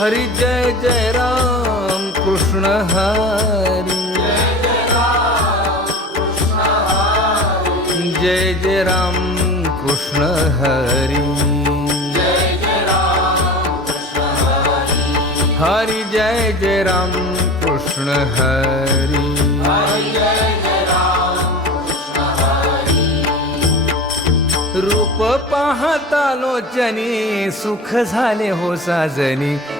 हरी जय जय राम कृष्ण हरी। जय जय राम कृष्ण हरी। हरी जय जय राम कृष्ण हरी। रूप पाहता लोचनी सुख झाले हो साजनी।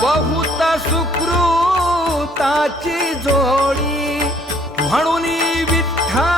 बहुत सुकृताची जोडी म्हणून विठ्ठा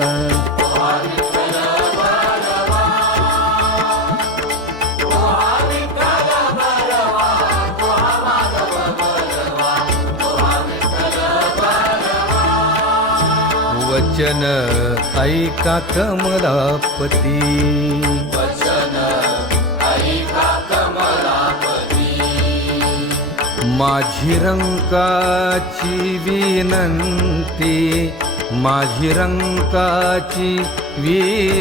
वचन ऐका कमलापती. माझी रंकाची विनंती माझी रंकाची विनंती.